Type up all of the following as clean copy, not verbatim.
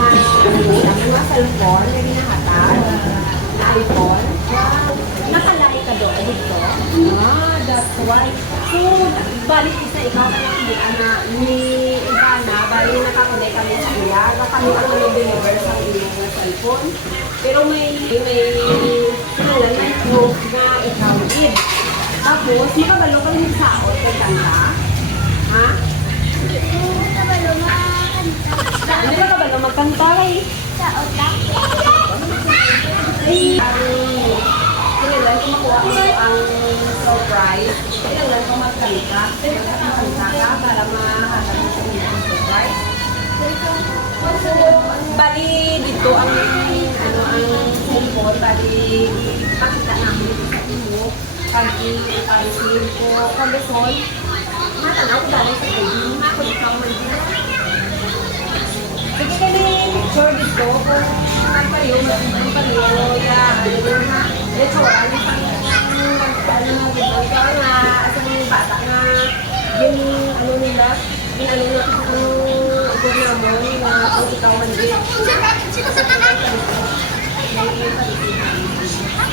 mga cellphone, may ginahatan na iPhone. Nakalaki ka doon dito? That's why. So, balik isa ikaw na lang hindi na ni Ivana, balik nakakunik kami sa iya, na kami ang deliver sa iyong cellphone. Pero may sinulan na proof na ikaw din. Tapos, di ka balo ka rin sa out kay kanta? Ha? Hindi ka balo magkanta kay? Sa out lang. Ay, kailan ko makuha ko ang surprise. Kailan ko magkanta. Magkanta ka para mahatag mo sa inyong surprise. Bali dito ang cellphone, bali pakita namin sa inyo. Pag-i-receive ko kambesol. Matanaw ko dali sa kayo. Ako dito ang sige kami picture dito kung saan kayo, magandang kayo, ito, ano nga, asang yung bata nga, yung ano nila, yung ano na kung namon na kung ikaw man din.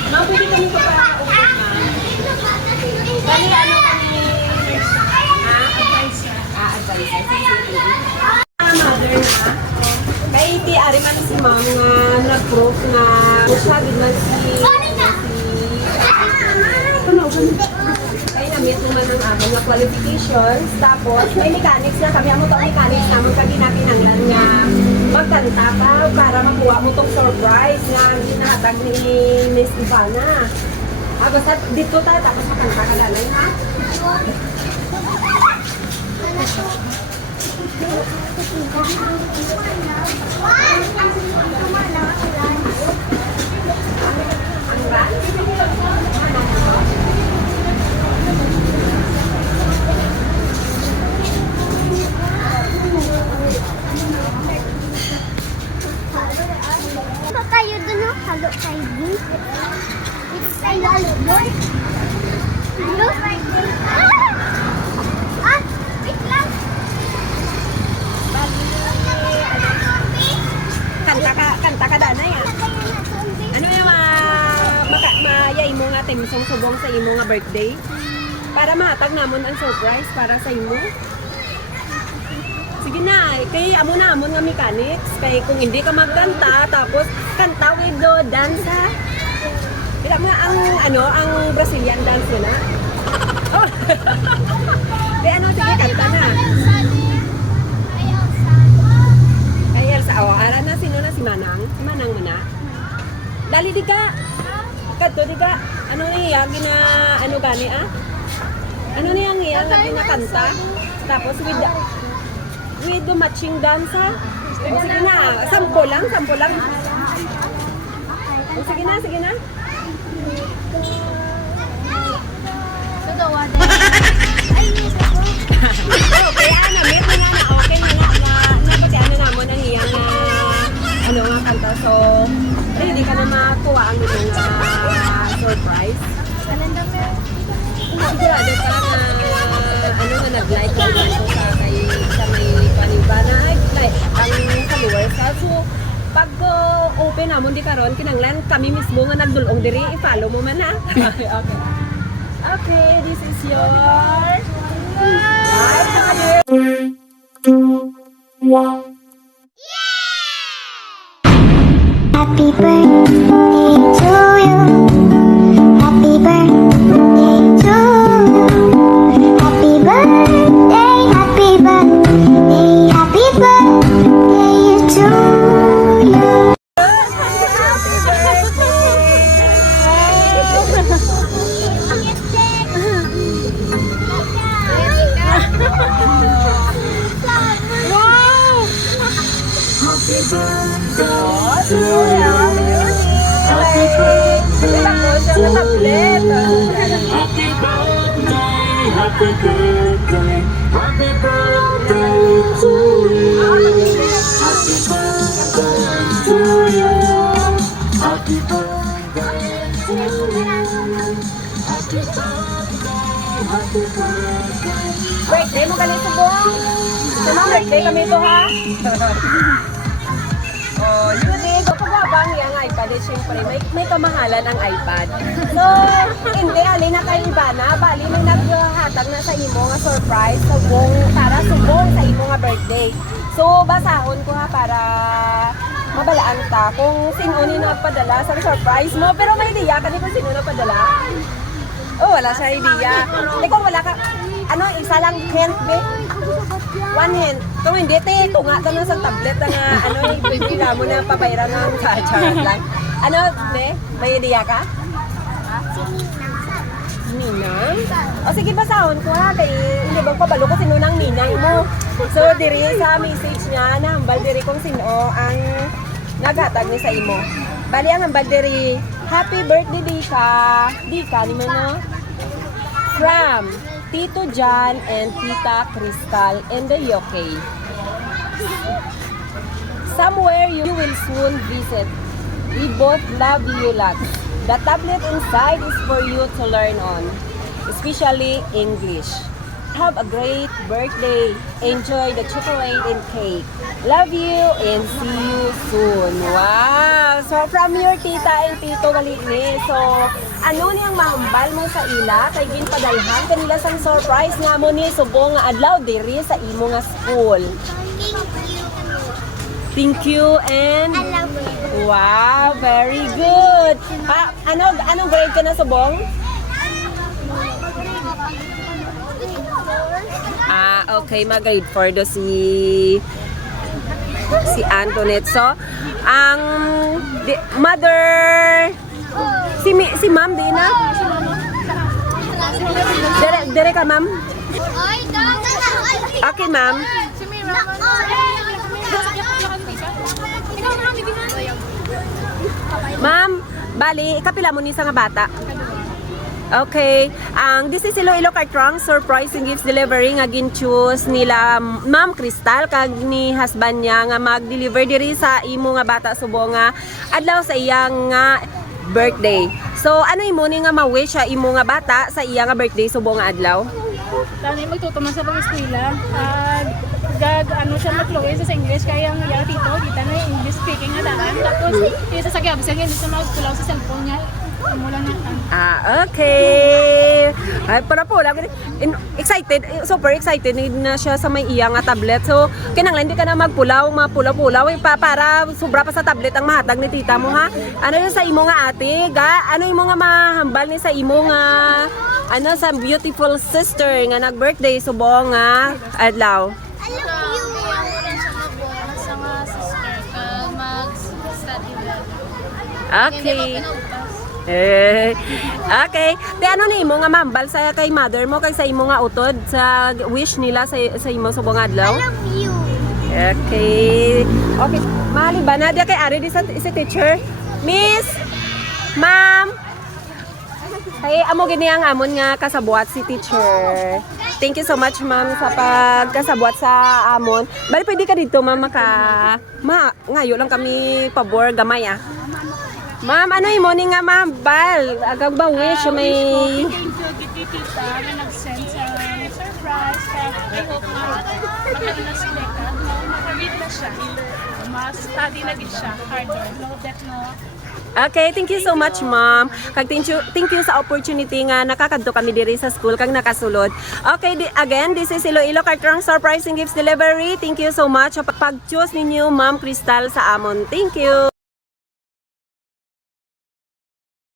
Ma'am, pwede kami pa-upot na. Bali, ano kami, advice. Mother na. Kaya iti ari man si ma'am nga nag-proof na sabi man kaya na-meet naman ang aming nga qualifications. Tapos may mechanics na kami. Amo to mechanics naman kagi nakinanglan nga magkanta ka para makuha mo tong surprise nga ginahatag ni Miss Ivana. Basta dito tayo tapos makanta ka lalay ha? Tayo dun, no? Halo tayo dun. Dito tayo halo dun. Halo? Wait lang. Kanta ka dana ya. Ano yung mayay mo nga timsong subong sa imo nga birthday? Para mahatag namon ang surprise para sa imo. Sige na, kay amo na amon nga mechanics. Kay kung hindi ka magkanta tapos kanta with the dance ha. Kaya mo ang Brazilian dance na. Oh. Di ano sige kanta na. Oh, ara na sino na si Manang? Si Manang mo na? Dali di ka. Kadto di ka. Ano niya gina ano gani ah? Ano niya nga ginakanta? Tapos with the matching dance ha? O, sige na. Sampo lang. O, sige na. So, dawa din. Ay, yes ako. Oh, kaya na-meet mo na okay na napatian na namon ang iyang ano nga kanta. So, hindi ka na makuha ang iyong surprise. Sigurado ka na ano na nag-like ko sa may panibana ay ang followers ka. So, pag open namon di karon kinanglan kami mismo nga nagdulong diri i-follow mo man ha. Okay, this is your Happy birthday to you. Happy birthday to you. Happy birthday, happy birthday, happy birthday to you. Happy birthday to you. Happy birthday to you. Happy birthday to you. Happy birthday. Birthday mo ganito po. Sa mga birthday kami ito ha. ang iyang iPad, eh, syempre, may kamahalan ang iPad. So, hindi, alin na kayo iba na, bali may naghatag na sa imo nga surprise, para subong sa imo nga birthday. So, basahon ko ha para mabalaan ta kung sino ni nagpadala sa surprise mo. Pero may idea ka kung sino nagpadala? Oh, wala siya idea. Hindi kung wala ka, isa lang hint, be? One hint. Kung hindi, tunga ka na sa tablet na ibibila mo na pabayran ng charge lang. Be? May idea ka? Ninang? O sige, basahon ko ha. Kaya hindi bang pabalo ko sino ng ninang mo. So, diri sa message niya, nahambal diri kung sino ang naghatag ni sa imo. Bali ang hambal diri, happy birthday Dika, ni mo no? From Tito John and Tita Crystal in the UK. Somewhere you will soon visit. We both love you lots. The tablet inside is for you to learn on, especially English. Have a great birthday. Enjoy the chocolate and cake. Love you and see you soon. Wow! So from your tita and tito Galigni. So ano niyang mahambal mo sa ila kay ginpadalhan kanila sang surprise nga mo ni subong nga adlaw diri sa imo nga school. Thank you and I love you. wow, very good. Anong grade ka na subong? Okay, mag-grade 4 do si Antoinette. So, ang mother si ma'am din na. Dire ka ma'am. Okay ma'am. Ma'am, bali kapila mo ni sa nga bata. Okay, this is Iloilo Cartrong surprise and gifts delivery nga gin-choose nila Ma'am Crystal kag ni husband niya nga mag-deliver diri sa imo nga bata subo nga adlaw sa iyang nga birthday. So ano imo ni nga ma-wish sa imo nga bata sa iya nga birthday subo nga adlaw? Tani magtutuman sa pag-eskwela. Siya mag-fluent sa English kaya ang iyang tita na English speaking na daan. Tapos isa sa gyapon hindi siya magpulaw sa cellphone niya. Mula na Okay. Ay, para po lang. Excited, super excited na siya sa may iya nga tablet. So, kinanglan hindi ka na mapulaw-pulaw para sobra pa sa tablet ang mahatag ni tita mo ha. Ano yun sa imo nga ate? Ano imo nga mahambal ni sa imo nga sa beautiful sister nga nag-birthday subong nga adlaw. I love you. sa mga sister ka mag-study well. Okay. Okay. Te ano ni imo nga mambal sa kay mother mo kay sa imo nga utod sa wish nila sa imo subong adlaw? I love you. Okay. Okay. Mali ba na dia kay ari di sa si teacher? Miss, ma'am. Kay amo gini ang amon nga kasabuat si teacher. Thank you so much ma'am sa pagkasabuat sa amon. Bali pwede ka dito ma'am ngayo lang kami pabor gamay ah. Ma'am, ano yung morning nga mahambal? Agag ba wish may... Thank you, tita, na nag-send sa surprise. Kaya I hope na magkano na sila ka. Mag-read na siya. Mas-study na din siya. Harder. No, that no. Okay, thank you so much ma'am. Kag thank you sa opportunity nga nakakadto kami diri sa school kag nakasulod. Okay, again, this is Iloilo Cartrong Surprise and Gifts Delivery. Thank you so much sa pag-choose ninyo Ma'am Crystal sa amon. Thank you.